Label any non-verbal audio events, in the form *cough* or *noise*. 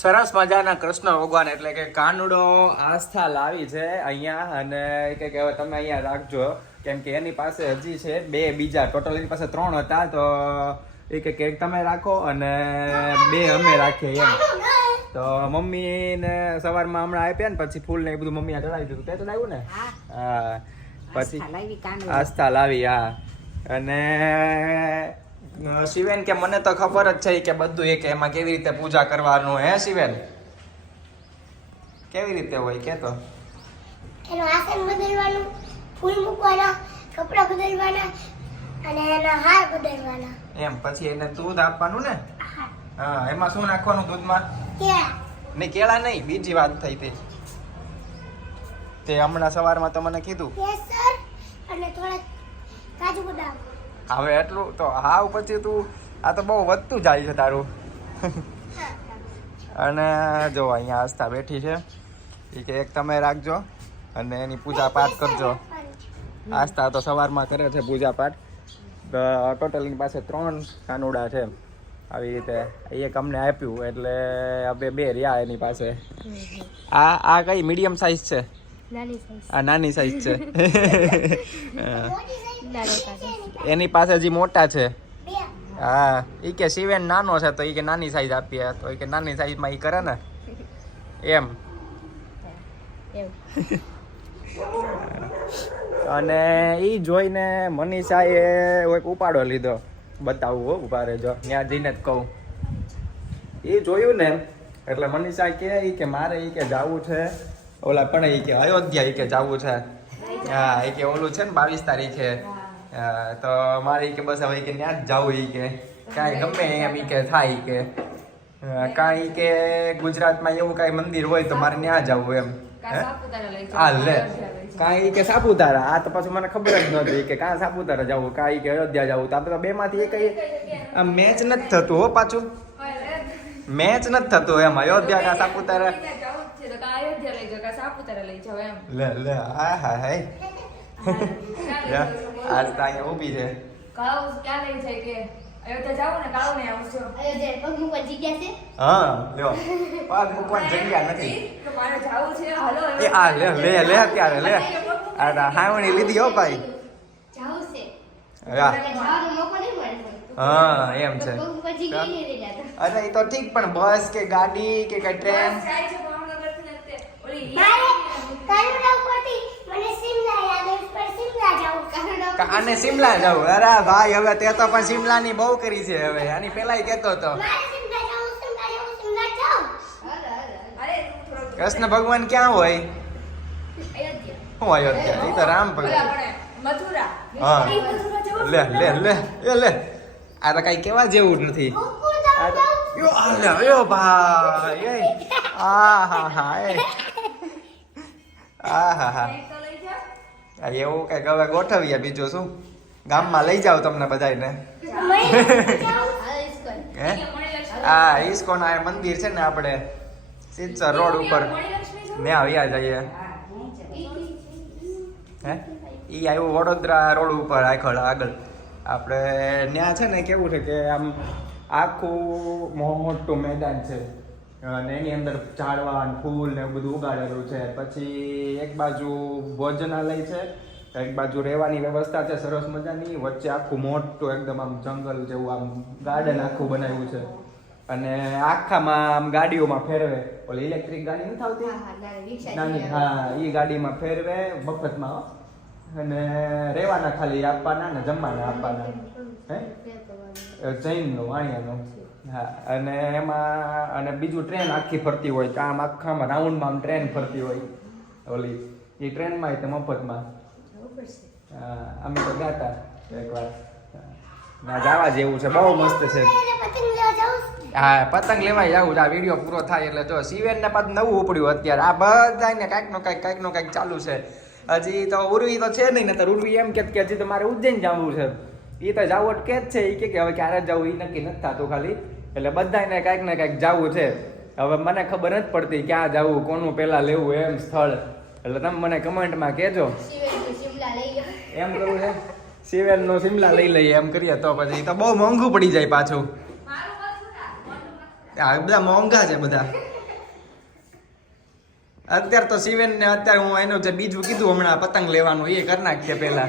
સરસ મજાના કૃષ્ણ ભગવાન એટલે કે કાનુડો આસ્થા લાવી છે અહીંયા અને કે કે હવે તમે અહીંયા રાખજો. કેમ કે એની પાસે હજી છે બે બીજા. ટોટલ એની પાસે ત્રણ હતા તો એ કે કેક તમે રાખો અને બે અમે રાખીએ એમ. તો મમ્મી ને સવારમાં હમણાં આપ્યા ને પછી ફૂલ ને એ બધું મમ્મીએ ચડાવી દીધું. તે ચડાવ્યું ને? હા. પછી આસ્થા લાવી હા. અને શિવેન કે મને તો ખબર જ છે કે બધું એ કે એમાં કેવી રીતે પૂજા કરવાનું હે શિવેન? કેવી રીતે હોય કે તો એનું આસન બદલવાનું ફૂલ મૂકવાના કપડા બદલવાના અને એના હાર બદલવાના. એમ પછી એને દૂધ આપવાનું ને? હા. એમાં શું નાખવાનું દૂધમાં? કેળા. ને કેળા નહીં બીજી વાત થઈ તે તે હમણાં સવારમાં તો મને કીધું. કેસર અને થોડા કાજુ બદામ. હવે એટલું તો હાવ પછી તું આ તો બહુ વધતું જાય છે તારું. અને જો અહીંયા આસ્થા બેઠી છે. એ કે એક તમે રાખજો અને એની પૂજા પાઠ કરજો. આસ્થા તો સવારમાં કરે છે પૂજા પાઠ ટોટલ એની પાસે ત્રણ કાનુડા છે. આવી રીતે એક અમને આપ્યું એટલે હવે બે રહ્યા એની પાસે. આ આ કઈ મીડિયમ સાઈઝ છે? આ નાની સાઈઝ છે. *laughs* એની પાસે હજી મોટા છે. હા એ કે શિવેન નાનો છે તો એ કે નાની સાઈઝ આપીએ. તો એ કે નાની સાઈઝમાં એ કરે ને? એમ. અને એ જોઈને મનીષાએ એક ઉપાડો લીધો. બતાવું હો ઊભા રહેજો ત્યાં જઈને જ કહું. એ જોયું ને, એટલે મનીષા કે એ કે મારે એ કે જવું છે. ઓલા પણ એ કે અયોધ્યા એ કે જવું છે. હા એ કે ઓલું છે ને બાવીસ તારીખે. તો મારે કે બસ હવે કે ત્યાં જ જાવું એ કે. કાંઈ ગમે એમ ઈ કે થાય કે. કાંઈ કે ગુજરાતમાં એવું કાંઈ મંદિર હોય તો મારે ત્યાં જવું એમ. હે? લે. કાંઈ કે સાપુતારા. આ તો પાછું મને ખબર જ નહોતી કે કાં સાપુતારા જવું કાંઈ કે અયોધ્યા જવું. તો આપણે તો બેમાંથી એક મેચ નથી થતું હો પાછું. મેચ નથી થતું એમ અયોધ્યા કા સાપુતારા. લે લે. હા હા હા. આજ તો અહીંયા ઊભી છે. અયોધ્યા પગ મૂકવા જગ્યા છે? હા લ્યો. પગ મૂકવા જગ્યા નથી. એ આ લે લે લે અત્યારે લે. આ તો હાવણી લીધી હો ભાઈ. જાવું છે. હા જવાનો મોકો નહીં મળે હા એમ છે. અરે એ તો ઠીક પણ બસ કે ગાડી કે કઈ ટ્રેન મારે કાનુડા ઉપરથી મને સિમલા યાદ આવે પર સિમલા જાવું કાનુડા કા- આને સિમલા જવું? અરે ભાઈ હવે તે તો પણ સિમલા ની બહુ કરી છે હવે. આની પેલા કેતો હતો મારે સિમલા જાવું સિમલા જાવું સિમલા જાવું. કૃષ્ણ ભગવાન ક્યાં હોય? હું અયોધ્યા? એ તો રામ ભગવાન. હા. લે લે લે એ લે. આ તો કઈ કેવા જેવું જ નથી. તો- ભાઈ એ. આ હા હા એ આ હા હા એવું કઈ હવે ગોઠવીએ બીજું શું? ગામમાં લઈ જાવ તમને બધાને હે? આ ઈસ્કોન આ મંદિર છે ને આપણે, સિદ્ધસર રોડ ઉપર. ને આવ્યા જઈએ. હે? એ આવ્યું વડોદરા રોડ ઉપર આખળ આગળ. આપણે ત્યાં છે ને કેવું છે કે આમ આખું મોટું મેદાન છે. અને એની અંદર ઝાડવા ફૂલ ને એવું બધું ઉગાડેલું છે. પછી એક બાજુ ભોજનાલય છે એક બાજુ રહેવાની વ્યવસ્થા છે સરસ મજાની. વચ્ચે આખું મોટું એકદમ આમ જંગલ જેવું આમ ગાર્ડન આખું બનાવ્યું છે. અને આખામાં આમ ગાડીઓમાં ફેરવે. ઓલી ઇલેક્ટ્રિક ગાડી નથી આવતી? નાની હા એ ગાડીમાં ફેરવે મફતમાં અને રહેવાના ખાલી આપવાના ને જમવાના આપવાના. હે? જૈનનું અહીંયાનું હા અને એમાં અને બીજું ટ્રેન આખી ફરતી હોય કે આમ આખામાં રાઉન્ડમાં આમ ટ્રેન ફરતી હોય ઓલી એ ટ્રેનમાં તે મફતમાં. હા, અમે તો ગયા હતા એકવાર. ના જવા જેવું છે બહુ મસ્ત છે. પતંગ લેવા જાવું હા પતંગ લેવાય જાવું છે. આ વીડિયો પૂરો થાય એટલે જો શિવેન ને પાછું નવું ઉપડ્યું અત્યારે. આ બધાને કાંઈક નો કાંઈક કાંઈક નો કાંઈક ચાલુ છે. હજી તો ઉર્વી તો છે નહીં ને તો ઉર્વી એમ કે કે હજી તો મારે ઉજ્જૈન જવું છે. એ તો જવું અટકે જ છે? એ કે કે હવે ક્યારે જવું? એ નક્કી નથી થતું ખાલી. એટલે બધાને કાંઈક ને કાંઈક જવું છે. હવે મને ખબર નથી પડતી ક્યાં જવું કોનું પહેલાં લેવું એમ સ્થળ. એટલે તમે મને કમેન્ટમાં કહેજો. એમ કરવું છે? સિવેન શિમલા સિમલા લઈ લઈએ એમ કરીએ તો પછી તો બહુ મોંઘું પડી જાય પાછું. આ બધા મોંઘા છે બધા. અત્યારે તો શિવેન ને અત્યારે હું એનું જે બીજું કીધું હમણાં પતંગ લેવાનું એ કરી નાખીએ પેલા